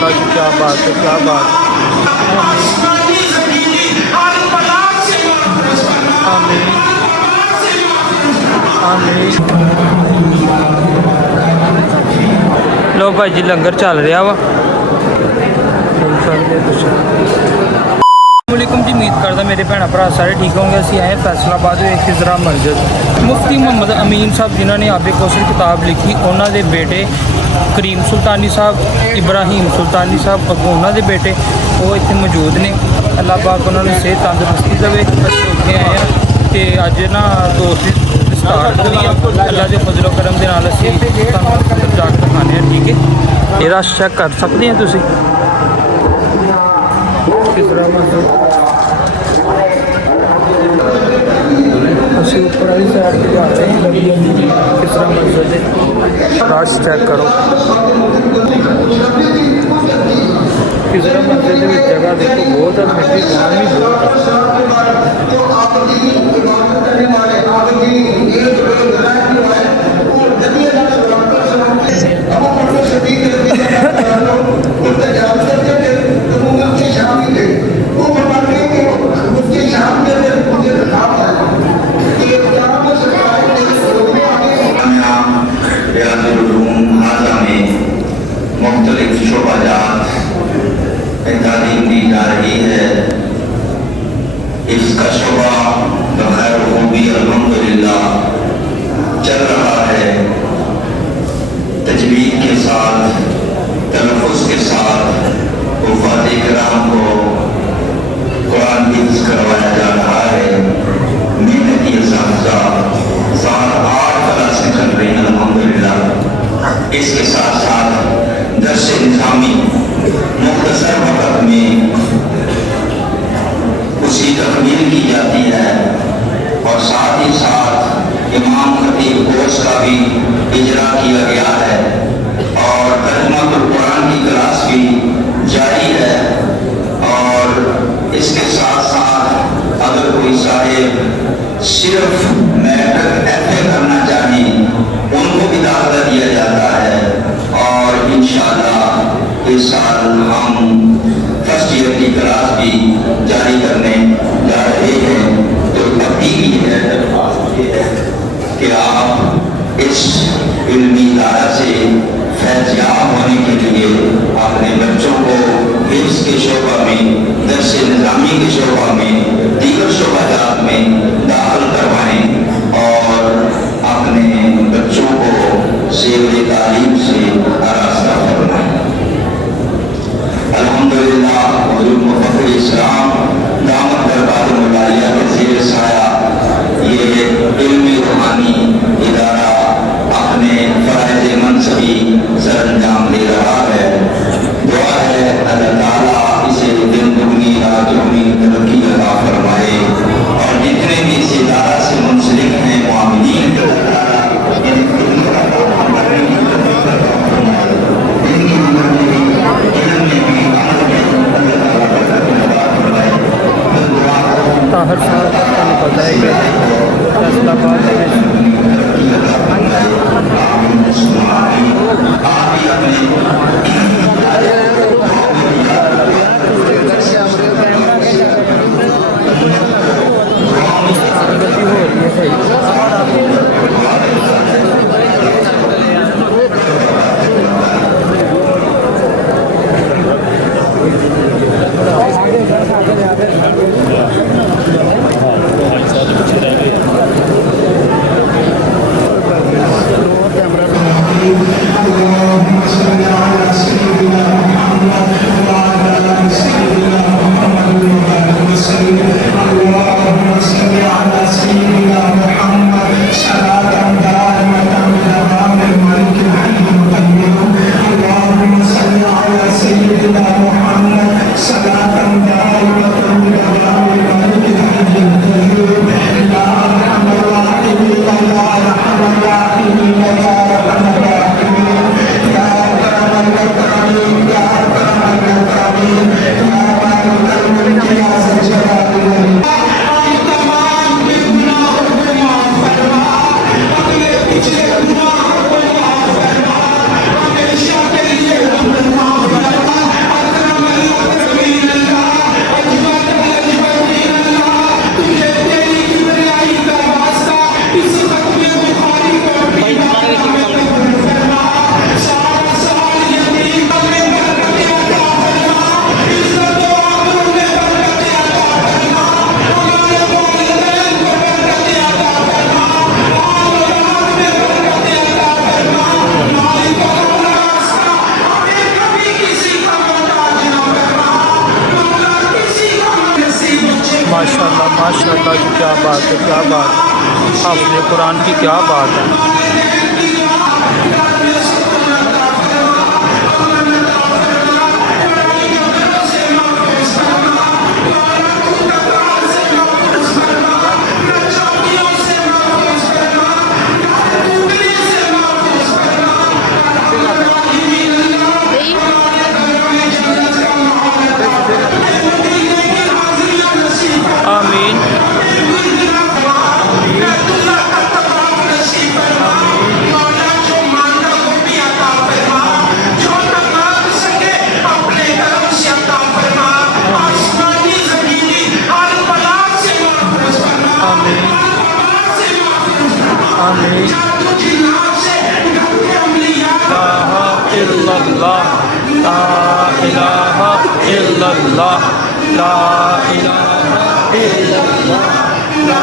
माता की क्या बात है, क्या बात। आमीन आमीन। लो भाई जी लंगर चल रहा वा। वालेकुम जी, उम्मीद करता मेरे भैन भरा सारे ठीक होंगे। असी आए फैसलाबाद खिजरा मस्जिद। मुफ्ती मोहम्मद अमीन साहब जिन्होंने आबे कौसर किताब लिखी, उन्होंने बेटे करीम सुल्तानी साहब, इब्राहिम सुल्तानी साहब अगों उन्होंने बेटे वो इतने मौजूद ने। अल्लाह पाक उन्होंने सेहत तंदुरुस्ती देवे। असीं उत्थे आए हैं तो अज ना दोस्त स्टार करी अल्लाह के फजलो करम के नाल असीं तुहानूं जाके दिखाने हैं। ठीक है, ये रश चेक कर सकते हैं तुसीं। खिजरा मस्जिद असीं उपर वाली साइड पर जा रहे हैं। खिजरा मस्जिद रश चेक करो। खिजरा मस्जिद की जगह देखो बहुत है, मिट्टी पानी भी बहुत मुख्तलिफ शोबाजात तालीम दी जा रही है। इसका शोबा बगैर खूबी अल्हम्दुलिल्लाह चल रहा है। तजवीद के साथ, तलफ़ुज़ के साथ वफ़ाद किराम को कुरान हिफ्ज़ करवाया जा रहा है। मेहनती असातिज़ा 7-8 क्लासें चल रही हैं अल्हम्दुलिल्लाह। इसके साथ साथ दर्स निज़ामी मुख्तसर वक़्त में उसकी तकमील की जाती है और साथ ही साथ इमाम खतीब कोर्स का भी इजरा किया गया है और तर्जुमातुल कुरान की क्लास भी जारी है। और इसके साथ साथ अगर कोई साहिब सिर्फ मैट्रिक FA करना चाहे उनको भी दाखिला दिया जाता है। और इंशाअल्लाह इस साल हम फर्स्ट ईयर की क्लास भी जारी करने जा रहे हैं। तो अभी भी है कि आप इस इल्मी इदारा से फैज़याब होने के लिए अपने बच्चों को हिफ्ज़ के शोबा में, दर्स निज़ामी के शोबा में, दीगर शोबाजात में दाखिल करवाएं और अपने बच्चों को ज़ेवर तालीम से आरास्ता फरमाएं। अल्हम्दुलिल्लाह हुज़ूर मुफ़ख्खिर इस्लाम दामत बरकातुहुल आलिया के ज़ेर साया ये इल्मी रूहानी इदारा अपने फ़राइज़ मनसबी सरअंजाम दे रहा है। दुआ है अल्लाह ताला इसे दिन दुगनी रात चौगुनी तरक्की अता फरमाए और जितने भी इस इदारा से मुंसलिक हैं मुआमिलीन ताहिर साहब को पता है कि फैसलाबाद कैमरा क्या बात है, हाफिज़ कुरान की क्या बात है। आमीन। आमीन। ला इलाहा इल्लल्लाह, ला इलाहा इल्लल्लाह, ला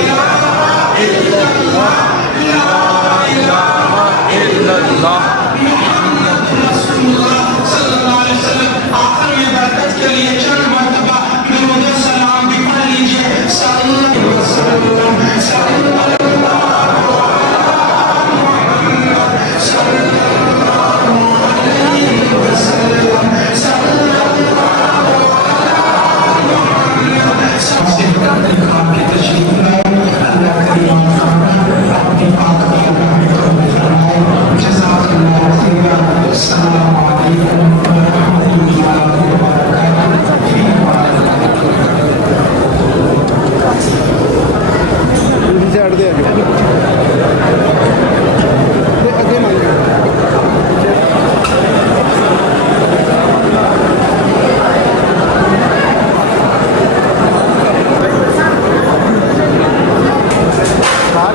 इलाहा इल्लल्लाह, ला इलाहा इल्लल्लाह। आखिर में बरकत के लिए चंद मरतबा दुरूद और सलाम भी पढ़ लीजिए। सल्लल्लाहु अलैहि वसल्लम।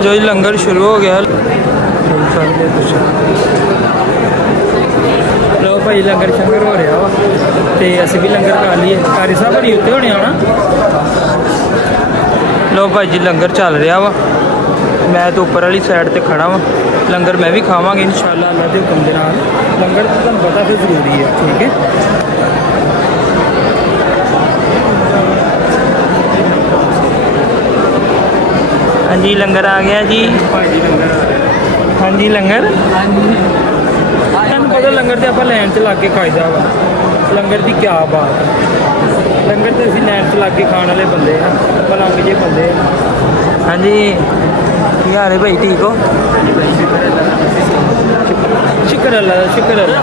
जो ही लंगर शुरू हो गया। लो भाई लंगर शंगर हो रहा वा तो असी भी लंगर खा लीए। कारी साहब बड़ी उत्ते होने आना। लो भाई जी लंगर चल रहा वा, मैं तो उपर वाली साइड ते खड़ा वा। लंगर मैं भी खावांगी इंशाअल्लाह अल्लाह के हुक्म दे नाल। लंगर तो तुहानूं पता फिर जरूरी है, ठीक है। हाँ जी लंगर आ गया जी। हाँ जी लंगर तुहानूं पता लंगर तो आप लाइन च लग के खाईदा वा। लंगर की क्या बात है, लंगर तो असीं लाइन च लग के खाने वाले बंदे हैं, मलंग जे बंदे। हाँ जी की हाल है भाई, ठीक हो? शुक्र अल्लाह दा, शुक्र अल्लाह।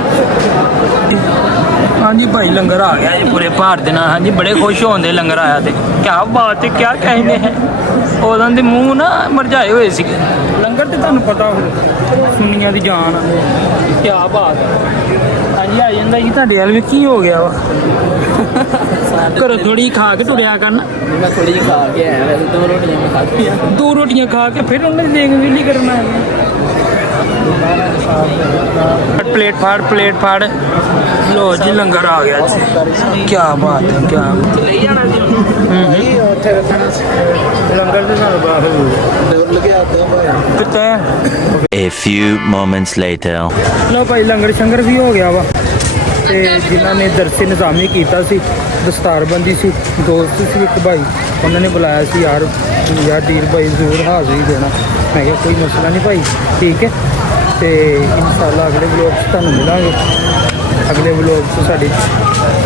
हाँ जी भाई लंगर आ गया जी पूरे भारत दे नाल। हाँ जी बड़े खुश होंदे लंगर आया तो क्या बात है, क्या कहने हैं। उदों दे मूँह ना मरझाए हुए सी। लंगर तो तुहानूं पता सुनिया दी जान आ, क्या बात है। हाँ जी आ जांदा जी तुहाडे वाल भी की हो गया वा। घरों थोड़ी खा के तुरिया करना। मैं थोड़ी खा के आया, वैसे 2 रोटियां मैं खा के आया। 2 रोटियां खा के फिर उन्हें देख नहीं करना है। प्लेट फाड़ लो जी लंगर आ गया जी। क्या बात है, क्या लंगर तो सानू बड़ा कितने। A few moments later. लो भाई लंगर शंगर भी हो गया वा ते जिन्हों ने दरसे निज़ामी किया सी, दस्तारबंदी सी, दोस्त सी एक भाई, उन्होंने बुलाया सी यार डील भाई जरूर हाज़री देना। मैं क्या कोई मसला नहीं भाई, ठीक है। तो इंशाल्लाह अगले व्लॉग से तुहानूं मिलांगे। अगले व्लॉग से साड़ी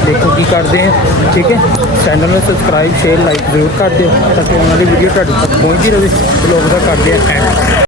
देखो की करते हैं, ठीक है। चैनल में सब्सक्राइब शेयर लाइक जरूर कर दो ताकि आने वाली वीडियो तुहाडे तक पहुँचती रहे। व्लॉग का करते हैं।